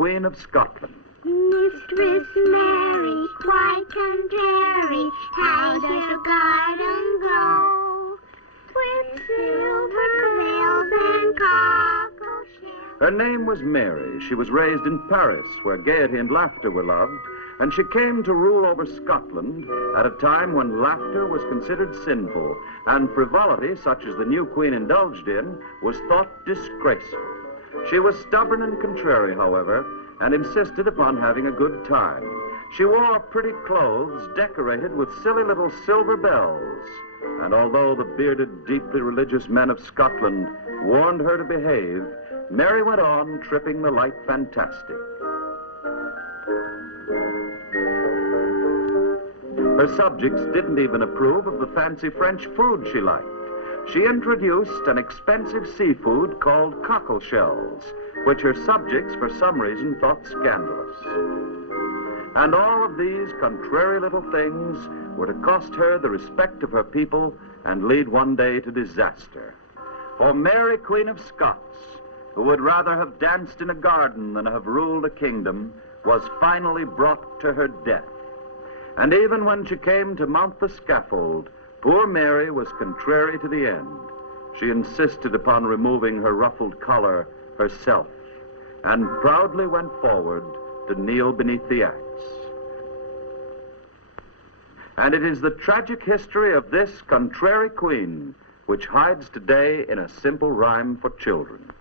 Queen of Scotland. Mistress Mary, quite contrary, how does your garden grow? With silver bells and cockle shells. Her name was Mary. She was raised in Paris, where gaiety and laughter were loved, and she came to rule over Scotland at a time when laughter was considered sinful, and frivolity, such as the new queen indulged in, was thought disgraceful. She was stubborn and contrary, however, and insisted upon having a good time. She wore pretty clothes decorated with silly little silver bells, and although the bearded, deeply religious men of Scotland warned her to behave, Mary went on tripping the light fantastic. Her subjects didn't even approve of the fancy French food she liked. She introduced an expensive seafood called cockle shells, which her subjects, for some reason, thought scandalous. And all of these contrary little things were to cost her the respect of her people and lead one day to disaster. For Mary, Queen of Scots, who would rather have danced in a garden than have ruled a kingdom, was finally brought to her death. And even when she came to mount the scaffold, poor Mary was contrary to the end. She insisted upon removing her ruffled collar herself, and proudly went forward to kneel beneath the axe. And it is the tragic history of this contrary queen which hides today in a simple rhyme for children.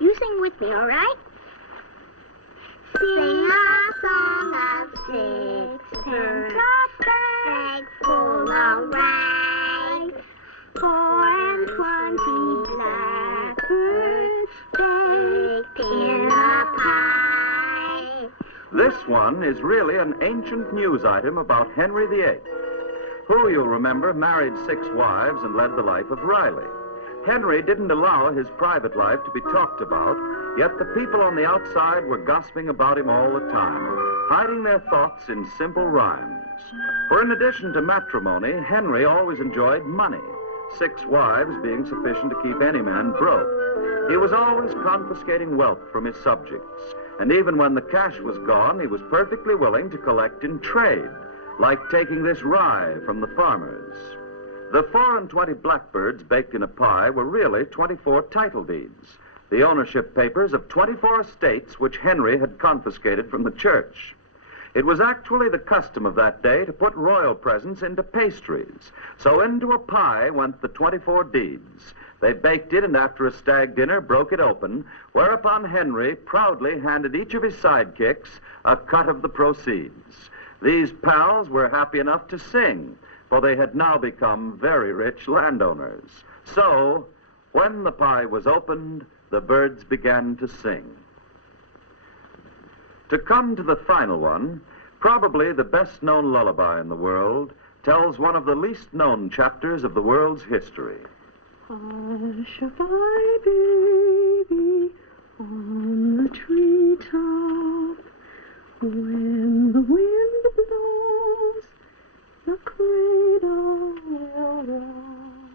You sing with me, all right? Sing a song of sixpence, a bag full of rags, 24 blackbirds baked in a pie. This one is really an ancient news item about Henry VIII, who, you'll remember, married 6 wives and led the life of Riley. Henry didn't allow his private life to be talked about, yet the people on the outside were gossiping about him all the time, hiding their thoughts in simple rhymes. For in addition to matrimony, Henry always enjoyed money, 6 wives being sufficient to keep any man broke. He was always confiscating wealth from his subjects, and even when the cash was gone, he was perfectly willing to collect in trade, like taking this rye from the farmers. The 24 blackbirds baked in a pie were really 24 title deeds, the ownership papers of 24 estates which Henry had confiscated from the church. It was actually the custom of that day to put royal presents into pastries, so into a pie went the 24 deeds. They baked it, and after a stag dinner broke it open, whereupon Henry proudly handed each of his sidekicks a cut of the proceeds. These pals were happy enough to sing, for they had now become very rich landowners. So, when the pie was opened, the birds began to sing. To come to the final one, probably the best-known lullaby in the world tells one of the least-known chapters of the world's history. Hush, a baby, on the treetop, when the wind blows, the cradle will rock.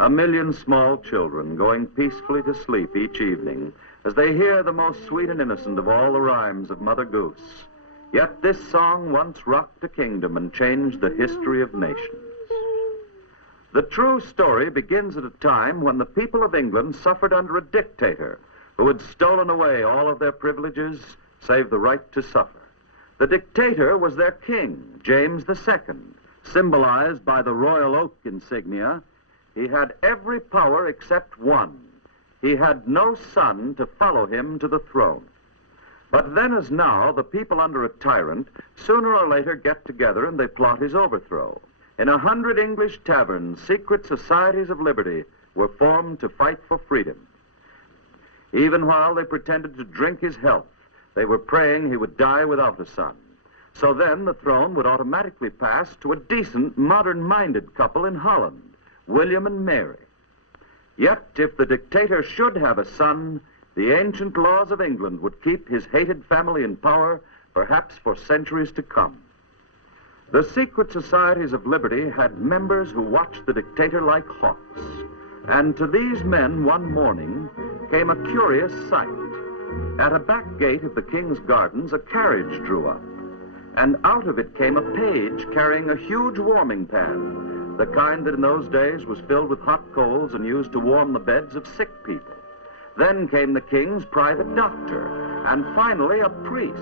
A million small children going peacefully to sleep each evening as they hear the most sweet and innocent of all the rhymes of Mother Goose. Yet this song once rocked a kingdom and changed the history of nations. The true story begins at a time when the people of England suffered under a dictator who had stolen away all of their privileges, save the right to suffer. The dictator was their king, James II, symbolized by the royal oak insignia. He had every power except one. He had no son to follow him to the throne. But then as now, the people under a tyrant sooner or later get together and they plot his overthrow. In 100 English taverns, secret societies of liberty were formed to fight for freedom. Even while they pretended to drink his health, they were praying he would die without a son. So then the throne would automatically pass to a decent, modern-minded couple in Holland, William and Mary. Yet, if the dictator should have a son, the ancient laws of England would keep his hated family in power, perhaps for centuries to come. The secret societies of liberty had members who watched the dictator like hawks. And to these men one morning came a curious sight. At a back gate of the king's gardens, a carriage drew up, and out of it came a page carrying a huge warming pan, the kind that in those days was filled with hot coals and used to warm the beds of sick people. Then came the king's private doctor, and finally a priest.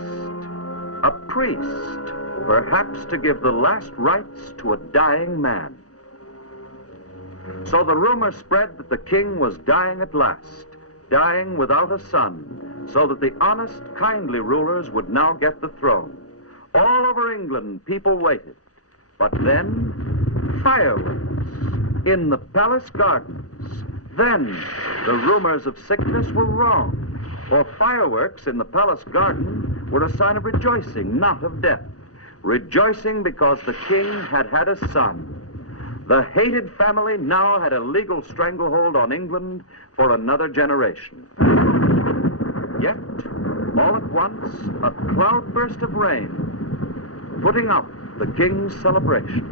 A priest, perhaps to give the last rites to a dying man. So the rumor spread that the king was dying at last, dying without a son, so that the honest, kindly rulers would now get the throne. All over England, people waited. But then, fireworks in the palace gardens. Then, the rumors of sickness were wrong, for fireworks in the palace garden were a sign of rejoicing, not of death. Rejoicing because the king had had a son. The hated family now had a legal stranglehold on England for another generation. Yet, all at once, a cloudburst of rain, putting out the king's celebration.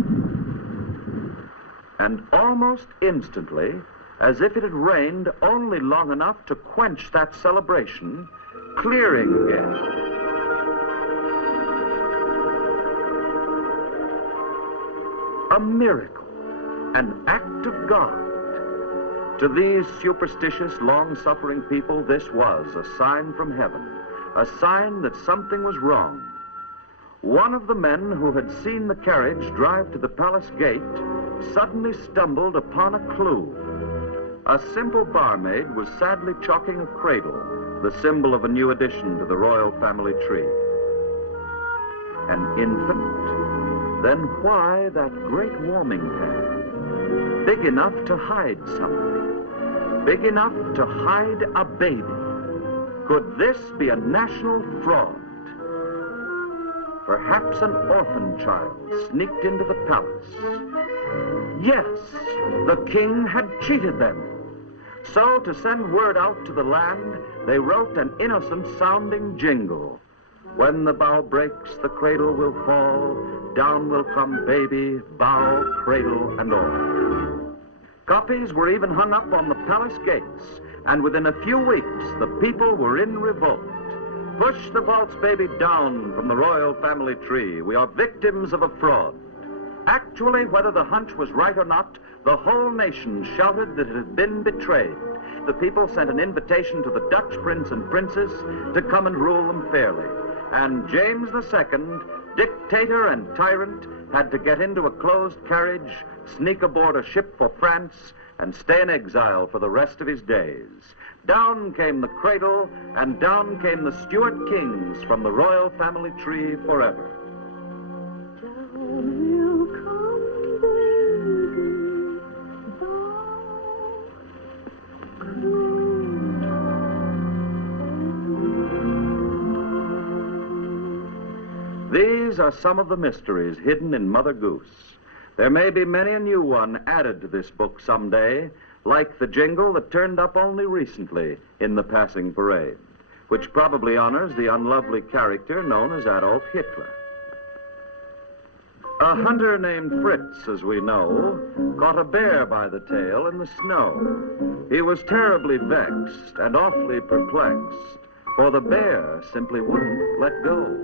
And almost instantly, as if it had rained only long enough to quench that celebration, clearing again. A miracle, an act of God. To these superstitious, long-suffering people, this was a sign from heaven, a sign that something was wrong. One of the men who had seen the carriage drive to the palace gate suddenly stumbled upon a clue. A simple barmaid was sadly chalking a cradle, the symbol of a new addition to the royal family tree. An infant? Then why that great warming pan? Big enough to hide something. Big enough to hide a baby. Could this be a national fraud? Perhaps an orphan child sneaked into the palace. Yes, the king had cheated them. So, to send word out to the land, they wrote an innocent-sounding jingle. When the bough breaks, the cradle will fall. Down will come baby, bough, cradle, and all. Copies were even hung up on the palace gates, and within a few weeks, the people were in revolt. Push the false baby down from the royal family tree. We are victims of a fraud. Actually, whether the hunch was right or not, the whole nation shouted that it had been betrayed. The people sent an invitation to the Dutch prince and princess to come and rule them fairly. And James II, dictator and tyrant, had to get into a closed carriage, sneak aboard a ship for France, and stay in exile for the rest of his days. Down came the cradle, and down came the Stuart kings from the royal family tree forever. These are some of the mysteries hidden in Mother Goose. There may be many a new one added to this book someday, like the jingle that turned up only recently in the passing parade, which probably honors the unlovely character known as Adolf Hitler. A hunter named Fritz, as we know, caught a bear by the tail in the snow. He was terribly vexed and awfully perplexed, for the bear simply wouldn't let go.